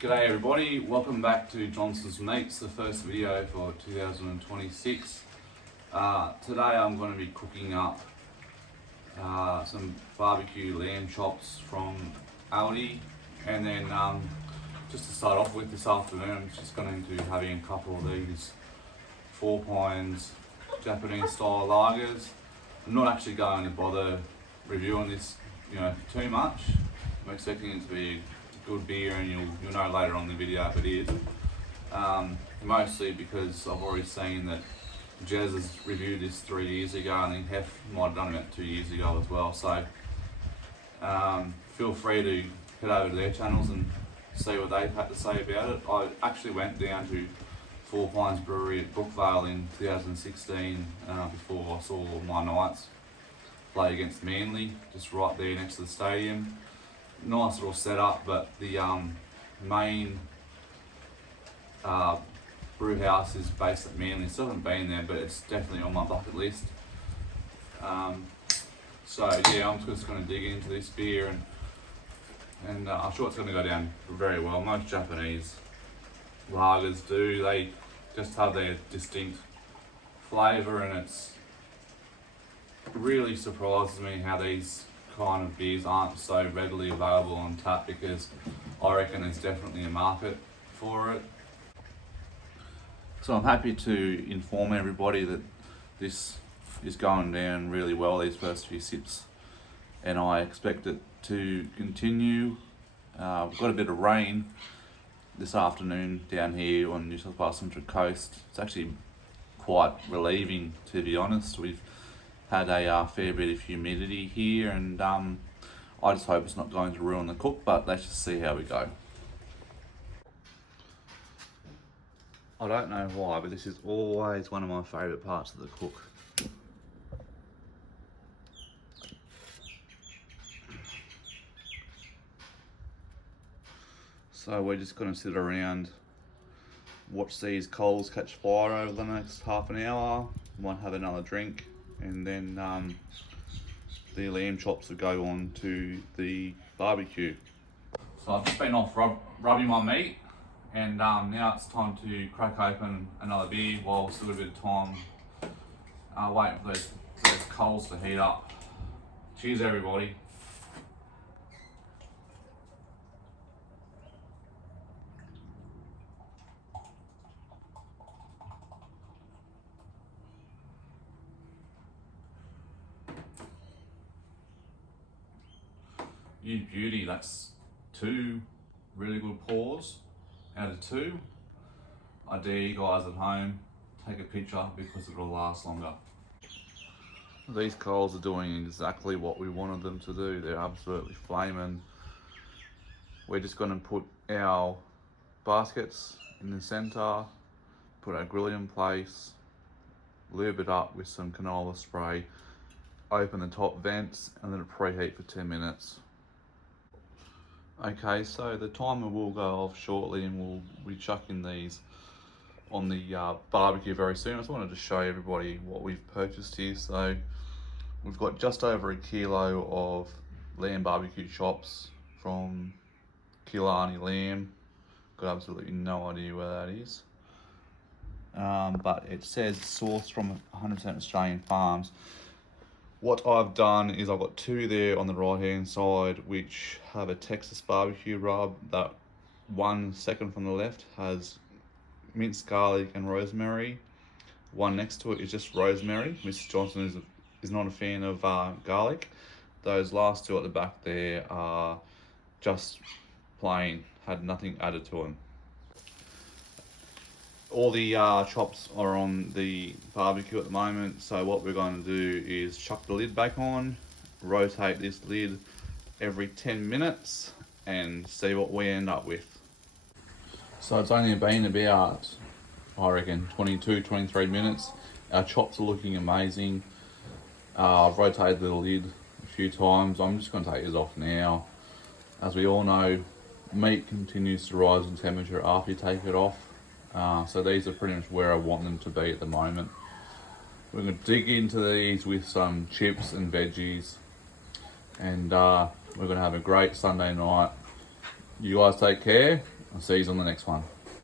G'day everybody, welcome back to Johnson's Meats, the first video for 2026. Today I'm going to be cooking up some barbecue lamb chops from Aldi, and then just to start off with this afternoon, I'm just going to be having a couple of these 4 Pines Japanese style lagers. I'm not actually going to bother reviewing this too much. I'm expecting it to be good beer, and you'll know later on in the video if it is. Mostly because I've already seen that Jez has reviewed this 3 years ago, and then Hef might have done it 2 years ago as well. So feel free to head over to their channels and see what they've had to say about it. I actually went down to 4 Pines Brewery at Brookvale in 2016 before I saw my Knights play against Manly, just right there next to the stadium. Nice little setup, but the main brew house is based at Manly. Still haven't been there, but it's definitely on my bucket list. So yeah, I'm just going to dig into this beer, and I'm sure it's going to go down very well. Most Japanese lagers do. They just have their distinct flavour, and it's really surprises me how these kind of beers aren't so readily available on tap, because I reckon there's definitely a market for it. So I'm happy to inform everybody that this is going down really well, these first few sips, and I expect it to continue. We've got a bit of rain this afternoon down here on New South Wales Central Coast. It's actually quite relieving, to be honest. We've had a fair bit of humidity here, and I just hope it's not going to ruin the cook, but let's just see how we go. I don't know why, but this is always one of my favourite parts of the cook. So we're just going to sit around, watch these coals catch fire over the next half an hour, might have another drink, and then the lamb chops will go on to the barbecue. So I've just been off rubbing my meat, and now it's time to crack open another beer while we've still got a bit of time waiting for those coals to heat up. Cheers everybody. You beauty, that's 2 really good pours out of 2. I dare you guys at home, take a picture because it'll last longer. These coals are doing exactly what we wanted them to do. They're absolutely flaming. We're just going to put our baskets in the centre, put our grill in place, lube it up with some canola spray, open the top vents, and let it preheat for 10 minutes. Okay, so the timer will go off shortly, and we'll be chucking these on the barbecue very soon. I just wanted to show everybody what we've purchased here. So we've got just over 1 kilo of lamb barbecue chops from Killarney Lamb. Got absolutely no idea where that is. But it says sourced from 100% Australian farms. What I've done is I've got 2 there on the right hand side which have a Texas barbecue rub. That 1 second from the left has minced garlic and rosemary. One next to it is just rosemary. Mrs. Johnson is not a fan of garlic. Those last 2 at the back there are just plain, had nothing added to them. All the chops are on the barbecue at the moment, so what we're going to do is chuck the lid back on, rotate this lid every 10 minutes, and see what we end up with. So it's only been about, I reckon, 22, 23 minutes. Our chops are looking amazing. I've rotated the lid a few times. I'm just going to take this off now. As we all know, meat continues to rise in temperature after you take it off. So these are pretty much where I want them to be at the moment. We're going to dig into these with some chips and veggies, and we're going to have a great Sunday night. You guys take care, I'll see you on the next one.